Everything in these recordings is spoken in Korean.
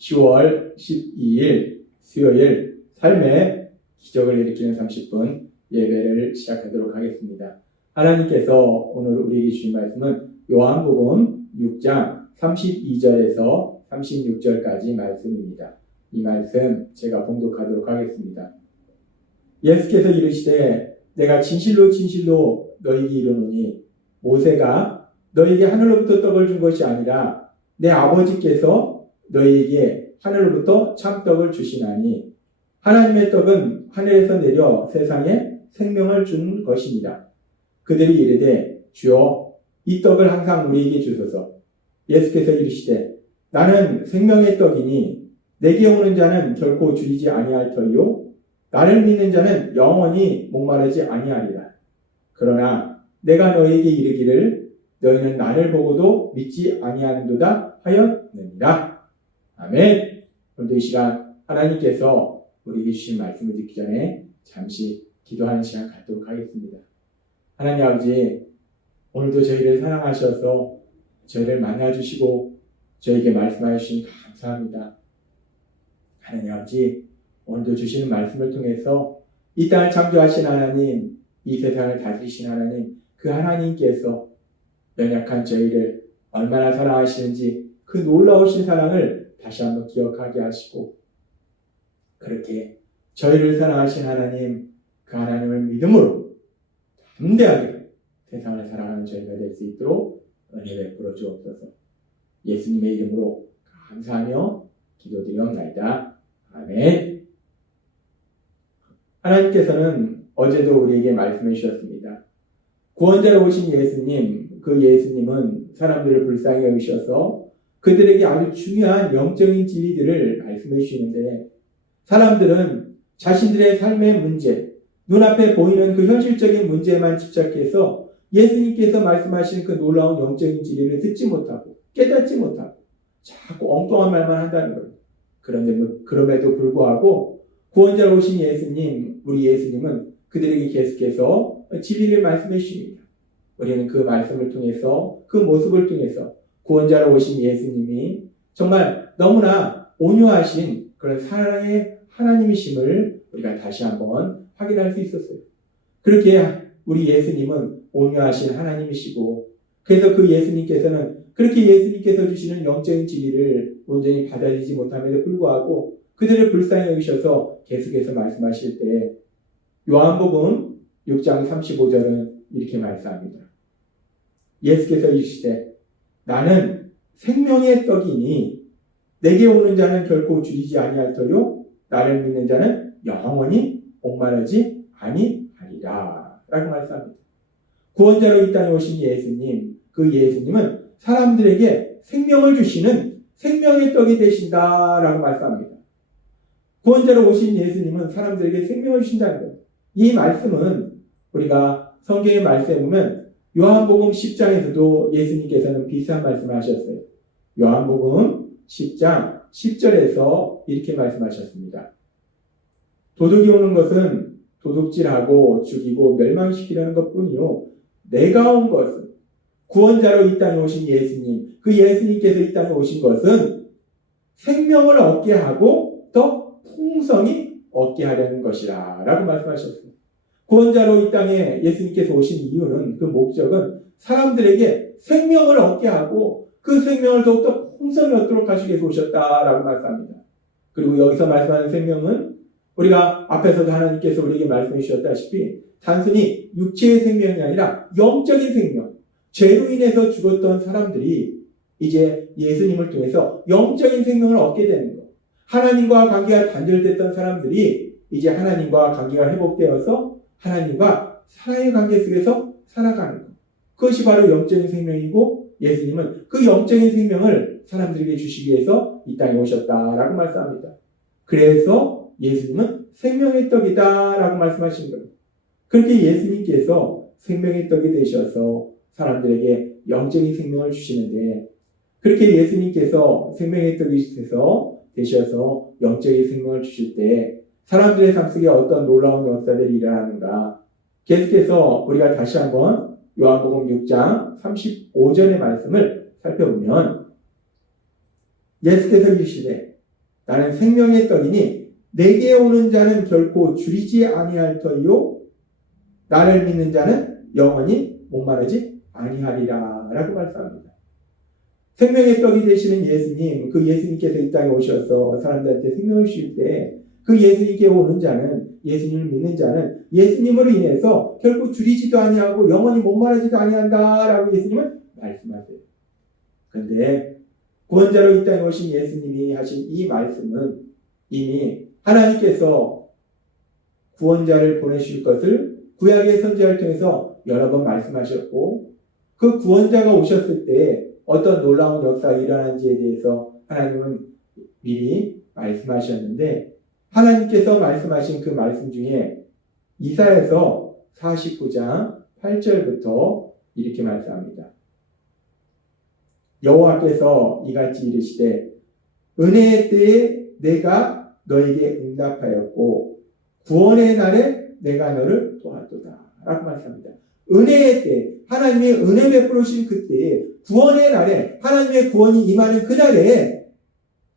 10월 12일 수요일 삶의 기적을 일으키는 30분 예배를 시작하도록 하겠습니다. 하나님께서 오늘 우리에게 주신 말씀은 요한복음 6장 32절에서 36절까지 말씀입니다. 이 말씀 제가 봉독하도록 하겠습니다. 예수께서 이르시되 내가 진실로 진실로 너희에게 이르노니 모세가 너희에게 하늘로부터 떡을 준 것이 아니라 내 아버지께서 너희에게 하늘로부터 참떡을 주시나니 하나님의 떡은 하늘에서 내려 세상에 생명을 준 것입니다. 그들이 이르되 주여 이 떡을 항상 우리에게 주소서. 예수께서 이르시되 나는 생명의 떡이니 내게 오는 자는 결코 줄이지 아니할 터이요 나를 믿는 자는 영원히 목마르지 아니하리라. 그러나 내가 너희에게 이르기를 너희는 나를 보고도 믿지 아니하는도다 하였느니라. 아멘. 오늘도 이 시간 하나님께서 우리에게 주신 말씀을 듣기 전에 잠시 기도하는 시간 갖도록 하겠습니다. 하나님 아버지, 오늘도 저희를 사랑하셔서 저희를 만나주시고 저희에게 말씀하여 주시니 감사합니다. 하나님 아버지, 오늘도 주시는 말씀을 통해서 이 땅을 창조하신 하나님, 이 세상을 다스리신 하나님, 그 하나님께서 연약한 저희를 얼마나 사랑하시는지 그 놀라우신 사랑을 다시 한번 기억하게 하시고 그렇게 저희를 사랑하신 하나님, 그 하나님을 믿음으로 담대하게 세상을 살아가는 저희가 될 수 있도록 은혜 베풀어 주옵소서. 예수님의 이름으로 감사하며 기도드리옵나이다. 아멘. 하나님께서는 어제도 우리에게 말씀해 주셨습니다. 구원자로 오신 예수님, 그 예수님은 사람들을 불쌍히 여기셔서 그들에게 아주 중요한 영적인 진리들을 말씀해 주시는데 사람들은 자신들의 삶의 문제, 눈앞에 보이는 그 현실적인 문제에만 집착해서 예수님께서 말씀하시는 그 놀라운 영적인 진리를 듣지 못하고 깨닫지 못하고 자꾸 엉뚱한 말만 한다는 거예요. 그런데 그럼에도 불구하고 구원자로 오신 예수님, 우리 예수님은 그들에게 계속해서 진리를 말씀해 주십니다. 우리는 그 말씀을 통해서 그 모습을 통해서 구원자로 오신 예수님이 정말 너무나 온유하신 그런 사랑의 하나님이심을 우리가 다시 한번 확인할 수 있었어요. 그렇게 우리 예수님은 온유하신 하나님이시고 그래서 그 예수님께서는 그렇게 예수님께서 주시는 영적인 진리를 온전히 받아들이지 못함에도 불구하고 그들을 불쌍히 여기셔서 계속해서 말씀하실 때 요한복음 6장 35절은 이렇게 말씀합니다. 예수께서 이르시되 나는 생명의 떡이니 내게 오는 자는 결코 줄이지 아니할 터요 나를 믿는 자는 영원히 목마르지 아니하리라 라고 말씀합니다. 구원자로 이 땅에 오신 예수님, 그 예수님은 사람들에게 생명을 주시는 생명의 떡이 되신다라고 말씀합니다. 구원자로 오신 예수님은 사람들에게 생명을 주신다는 거예요. 이 말씀은 우리가 성경의 말씀에 보면 요한복음 10장에서도 예수님께서는 비슷한 말씀을 하셨어요. 요한복음 10장 10절에서 이렇게 말씀하셨습니다. 도둑이 오는 것은 도둑질하고 죽이고 멸망시키려는 것뿐이요 내가 온 것은 구원자로 이 땅에 오신 예수님, 그 예수님께서 이 땅에 오신 것은 생명을 얻게 하고 더 풍성히 얻게 하려는 것이라 라고 말씀하셨습니다. 구원자로 이 땅에 예수님께서 오신 이유는 그 목적은 사람들에게 생명을 얻게 하고 그 생명을 더욱더 풍성히 얻도록 하시기 위해서 오셨다라고 말씀합니다. 그리고 여기서 말씀하는 생명은 우리가 앞에서도 하나님께서 우리에게 말씀해 주셨다시피 단순히 육체의 생명이 아니라 영적인 생명, 죄로 인해서 죽었던 사람들이 이제 예수님을 통해서 영적인 생명을 얻게 되는 것. 하나님과 관계가 단절됐던 사람들이 이제 하나님과 관계가 회복되어서 하나님과 사랑의 관계 속에서 살아가는 것. 그것이 바로 영적인 생명이고 예수님은 그 영적인 생명을 사람들에게 주시기 위해서 이 땅에 오셨다라고 말씀합니다. 그래서 예수님은 생명의 떡이다라고 말씀하신 거예요. 그렇게 예수님께서 생명의 떡이 되셔서 사람들에게 영적인 생명을 주시는데 그렇게 예수님께서 생명의 떡이 되셔서 영적인 생명을 주실 때 사람들의 삶 속에 어떤 놀라운 역사들이 일어나는가 계속해서 우리가 다시 한번 요한복음 6장 35절의 말씀을 살펴보면 예수께서 이르시되 나는 생명의 떡이니 내게 오는 자는 결코 줄이지 아니할 터이요 나를 믿는 자는 영원히 목마르지 아니하리라 라고 말씀합니다. 생명의 떡이 되시는 예수님, 그 예수님께서 이 땅에 오셔서 사람들한테 생명을 주실 때 그 예수님께 오는 자는, 예수님을 믿는 자는 예수님으로 인해서 결코 줄이지도 아니하고 영원히 목마르지도 아니한다라고 예수님은 말씀하세요. 그런데 구원자로 이 땅에 오신 예수님이 하신 이 말씀은 이미 하나님께서 구원자를 보내실 것을 구약의 선지자를 통해서 여러 번 말씀하셨고 그 구원자가 오셨을 때 어떤 놀라운 역사가 일어난지에 대해서 하나님은 미리 말씀하셨는데 하나님께서 말씀하신 그 말씀 중에 이사야서 49장 8절부터 이렇게 말씀합니다. 여호와께서 이같이 이르시되 은혜의 때에 내가 너에게 응답하였고 구원의 날에 내가 너를 도왔도다 라고 말씀합니다. 은혜의 때, 하나님의 은혜 베풀으신 그때에 구원의 날에 하나님의 구원이 임하는 그날에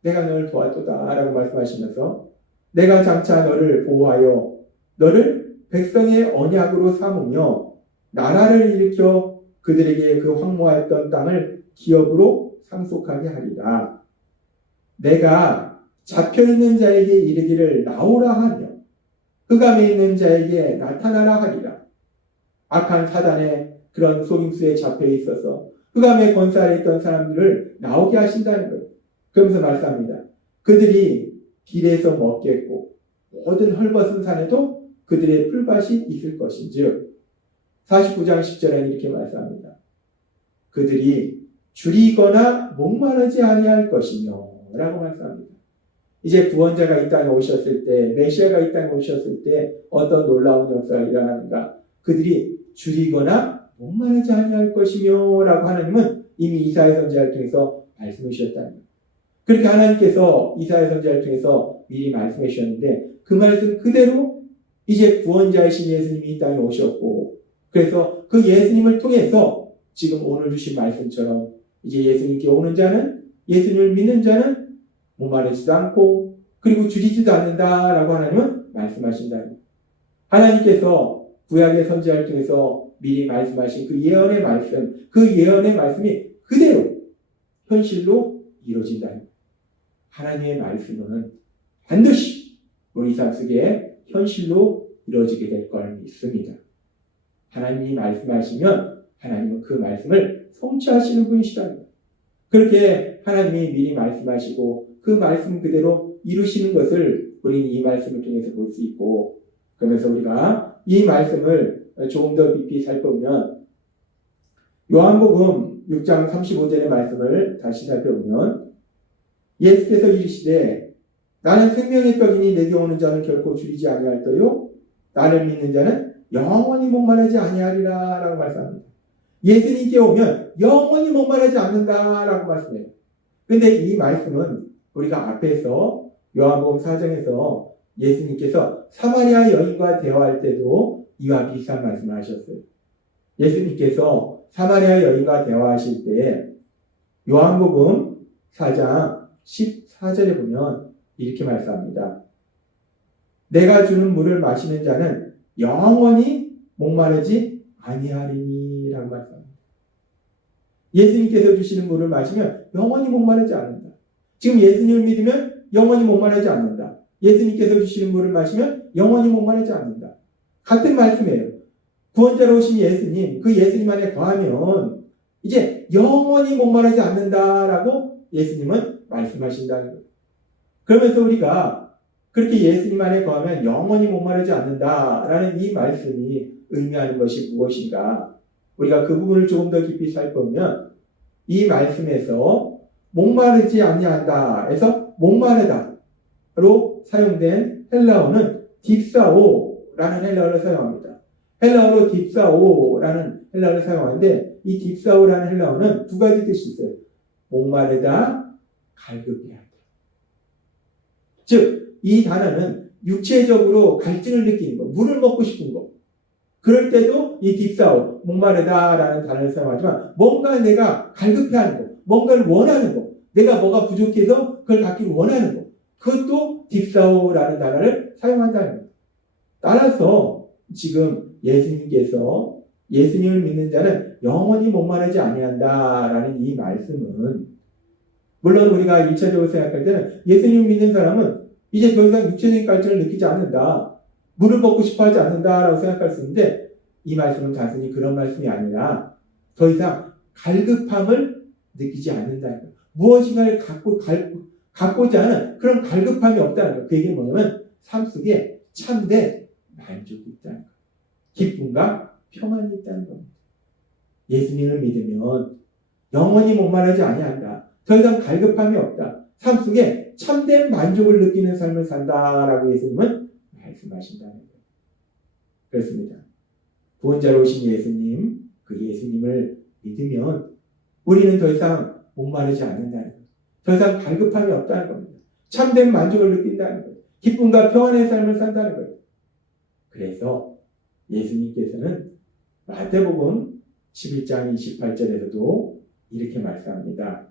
내가 너를 도왔도다 라고 말씀하시면서 내가 장차 너를 보호하여 너를 백성의 언약으로 삼으며 나라를 일으켜 그들에게 그 황무하였던 땅을 기업으로 상속하게 하리라. 내가 잡혀있는 자에게 이르기를 나오라 하며 흑암에 있는 자에게 나타나라 하리라. 악한 사단의 그런 속임수에 잡혀 있어서 흑암의 권세 아래 있던 사람들을 나오게 하신다는 거예요. 그러면서 말씀합니다. 그들이 길에서 먹겠고 모든 헐벗은 산에도 그들의 풀밭이 있을 것인즉 49장 10절에는 이렇게 말씀합니다. 그들이 줄이거나 목마르지 아니할 것이며 라고 말씀합니다. 이제 구원자가 이 땅에 오셨을 때 메시아가 이 땅에 오셨을 때 어떤 놀라운 역사가 일어나는가 그들이 줄이거나 목마르지 아니할 것이며 라고 하나님은 이미 이사야 선지자를 통해서 말씀해 주셨다는 거예요. 그렇게 하나님께서 이사야 선지자를 통해서 미리 말씀해 주셨는데 그 말씀 그대로 이제 구원자이신 예수님이 이 땅에 오셨고 그래서 그 예수님을 통해서 지금 오늘 주신 말씀처럼 이제 예수님께 오는 자는 예수님을 믿는 자는 목마르지도 않고 그리고 줄이지도 않는다라고 하나님은 말씀하신다는 거예요. 하나님께서 구약의 선지자를 통해서 미리 말씀하신 그 예언의 말씀, 그 예언의 말씀이 그대로 현실로 이루어진다는 거예요. 하나님의 말씀은 반드시 우리 삶 속에 현실로 이루어지게 될 걸 믿습니다. 하나님이 말씀하시면 하나님은 그 말씀을 성취하시는 분이시다는 거예요. 그렇게 하나님이 미리 말씀하시고 그 말씀 그대로 이루시는 것을 우리는 이 말씀을 통해서 볼 수 있고 그러면서 우리가 이 말씀을 조금 더 깊이 살펴보면 요한복음 6장 35절의 말씀을 다시 살펴보면 예수께서 이르시되 나는 생명의 떡이니 내게 오는 자는 결코 줄이지 아니할 터요 나를 믿는 자는 영원히 목마르지 아니하리라 라고 말씀합니다. 예수님께 오면 영원히 목마르지 않는다라고 말씀해요. 그런데 이 말씀은 우리가 앞에서 요한복음 4장에서 예수님께서 사마리아 여인과 대화할 때도 이와 비슷한 말씀을 하셨어요. 예수님께서 사마리아 여인과 대화하실 때 요한복음 4장 14절에 보면 이렇게 말씀합니다. 내가 주는 물을 마시는 자는 영원히 목마르지 아니하리니 라고 말씀합니다. 예수님께서 주시는 물을 마시면 영원히 목마르지 않는다. 지금 예수님을 믿으면 영원히 목마르지 않는다. 예수님께서 주시는 물을 마시면 영원히 목마르지 않는다. 같은 말씀이에요. 구원자로 오신 예수님, 그 예수님 안에 거하면 이제 영원히 목마르지 않는다라고 예수님은 말씀하신다는 거예요. 그러면서 우리가 그렇게 예수님 안에 거하면 영원히 목마르지 않는다라는 이 말씀이 의미하는 것이 무엇인가? 우리가 그 부분을 조금 더 깊이 살펴보면 이 말씀에서 목마르지 아니한다 해서 목마르다로 사용된 헬라어는 딥사오라는 헬라어를 사용합니다. 헬라어로 딥사오라는 헬라어를 사용하는데 이 딥사오라는 헬라어는 두 가지 뜻이 있어요. 목마르다, 갈급해 하다. 즉 이 단어는 육체적으로 갈증을 느끼는 것, 물을 먹고 싶은 것. 그럴 때도 이 딥사오, 목마르다라는 단어를 사용하지만 뭔가 내가 갈급해하는 것, 뭔가를 원하는 것, 내가 뭐가 부족해서 그걸 갖기를 원하는 것. 그것도 딥사오라는 단어를 사용한다는 거예요. 따라서 지금 예수님께서 예수님을 믿는 자는 영원히 목마르지 아니한다라는 이 말씀은, 물론 우리가 1차적으로 생각할 때는 예수님을 믿는 사람은 이제 더 이상 육체적인 갈증을 느끼지 않는다, 물을 먹고 싶어 하지 않는다라고 생각할 수 있는데, 이 말씀은 단순히 그런 말씀이 아니라 더 이상 갈급함을 느끼지 않는다는 거예요. 무엇인가를 갖고자 하는 그런 갈급함이 없다는 거예요. 그 얘기는 뭐냐면 삶 속에 참된 만족이 있다는 거예요. 기쁨과 평안이 있다는 겁니다. 예수님을 믿으면 영원히 목마르지 아니한다. 더 이상 갈급함이 없다. 삶 속에 참된 만족을 느끼는 삶을 산다라고 예수님은 말씀하신다는 거예요. 그렇습니다. 구원자로 오신 예수님, 그 예수님을 믿으면 우리는 더 이상 목마르지 않는다는 거예요. 더 이상 갈급함이 없다는 겁니다. 참된 만족을 느낀다는 거예요. 기쁨과 평안의 삶을 산다는 거예요. 그래서 예수님께서는 마태복음 11장 28절에서도 이렇게 말씀합니다.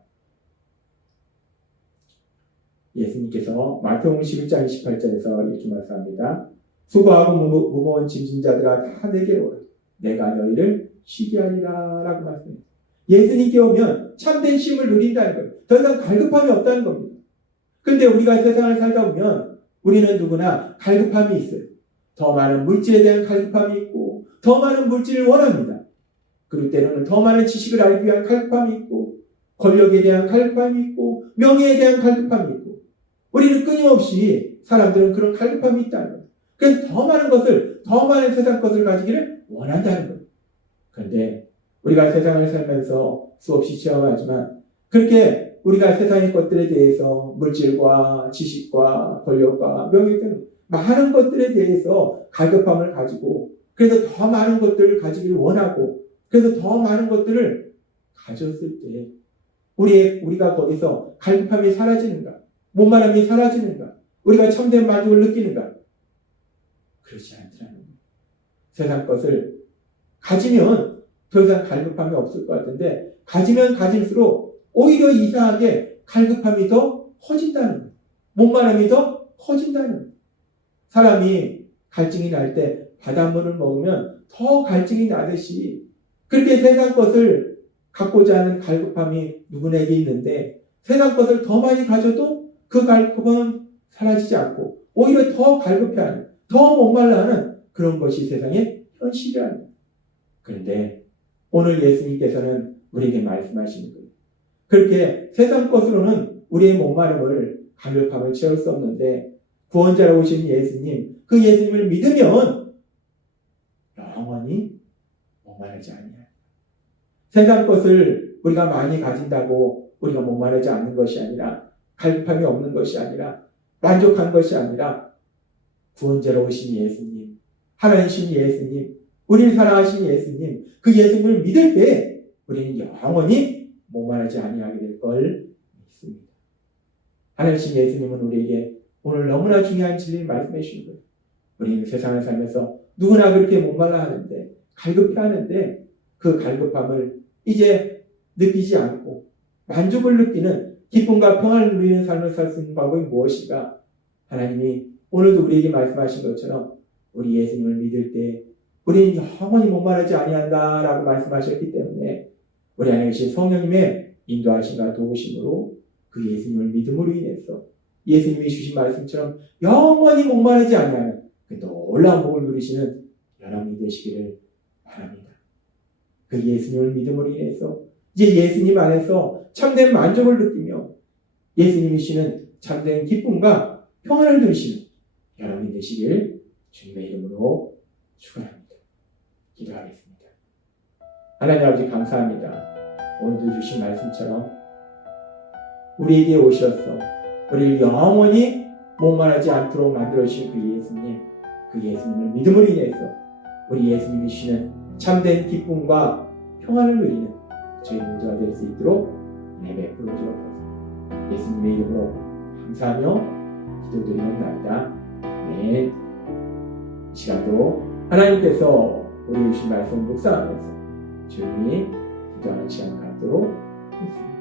예수님께서 마태복음 11장 28절에서 이렇게 말씀합니다. 수고하고 무거운 짐진 자들아 다 내게로 오라. 내가 너희를 쉬게 하리라 라고 말씀합니다. 예수님께 오면 참된 쉼을 누린다는 거예요. 더 이상 갈급함이 없다는 겁니다. 근데 우리가 세상을 살다 보면 우리는 누구나 갈급함이 있어요. 더 많은 물질에 대한 갈급함이 있고, 더 많은 물질을 원합니다. 그리고 때로는 더 많은 지식을 알기 위한 갈급함이 있고, 권력에 대한 갈급함이 있고, 명예에 대한 갈급함이 있고, 우리는 끊임없이 사람들은 그런 갈급함이 있다는 거예요. 그래서 더 많은 것을, 더 많은 세상 것을 가지기를 원한다는 거예요. 그런데 우리가 세상을 살면서 수없이 체험하지만 그렇게 우리가 세상의 것들에 대해서 물질과 지식과 권력과 명예 등 많은 것들에 대해서 갈급함을 가지고, 그래서 더 많은 것들을 가지기를 원하고, 그래서 더 많은 것들을 가졌을 때 우리가 거기서 갈급함이 사라지는가? 목마름이 사라지는가? 우리가 참된 만족을 느끼는가? 그렇지 않더라는 거예요. 세상 것을 가지면 더 이상 갈급함이 없을 것 같은데, 가지면 가질수록 오히려 이상하게 갈급함이 더 커진다는 거예요. 목마름이 더 커진다는 거예요. 사람이 갈증이 날 때 바닷물을 먹으면 더 갈증이 나듯이, 그렇게 세상 것을 갖고자 하는 갈급함이 누구에게 있는데, 세상 것을 더 많이 가져도 그 갈급은 사라지지 않고 오히려 더 갈급해하는, 더 목말라하는 그런 것이 세상의 현실이라는 거예요. 그런데 오늘 예수님께서는 우리에게 말씀하시는 거예요. 그렇게 세상 것으로는 우리의 목마름을, 갈급함을 채울 수 없는데, 구원자로 오신 예수님, 그 예수님을 믿으면 영원히 목마르지 않아요. 세상 것을 우리가 많이 가진다고 우리가 목마르지 않는 것이 아니라, 갈급함이 없는 것이 아니라, 만족한 것이 아니라, 구원자로 오신 예수님, 하나님이신 예수님, 우리를 사랑하신 예수님, 그 예수님을 믿을 때 우리는 영원히 목마르지 아니하게 될 걸 믿습니다. 하나님이신 예수님은 우리에게 오늘 너무나 중요한 진리를 말씀해 주신 거예요. 우리는 세상을 살면서 누구나 그렇게 목말라 하는데, 갈급해 하는데, 그 갈급함을 이제 느끼지 않고 만족을 느끼는, 기쁨과 평안을 누리는 삶을 살 수 있는 방법이 무엇인가? 하나님이 오늘도 우리에게 말씀하신 것처럼 우리 예수님을 믿을 때 우리는 영원히 목마르지 아니한다라고 말씀하셨기 때문에, 우리 안에 계신 성령님의 인도하심과 도우심으로 그 예수님을 믿음으로 인해서 예수님이 주신 말씀처럼 영원히 목마르지 아니하는 그 놀라운 복을 누리시는 여러분이 되시기를 바랍니다. 그 예수님을 믿음으로 인해서 이제 예수님 안에서 참된 만족을 느끼며 예수님이 주시는 참된 기쁨과 평안을 누리시는 여러분이 되시길 주님의 이름으로 축원합니다. 기도하겠습니다. 하나님 아버지 감사합니다. 오늘도 주신 말씀처럼 우리에게 오셔서 우리를 영원히 목마르지 않도록 만들어주신 그 예수님, 그 예수님을 믿음으로 인해서 우리 예수님이 주시는 참된 기쁨과 평안을 누리는 저희 모두가 될 수 있도록 은혜 베풀어 주옵소서. 예수님의 이름으로 감사하며 기도드리옵나이다. 아멘. 이 시간도 하나님께서 우리 주신 말씀 묵상하면서 조용히 기도하는 시간 갖도록 하겠습니다.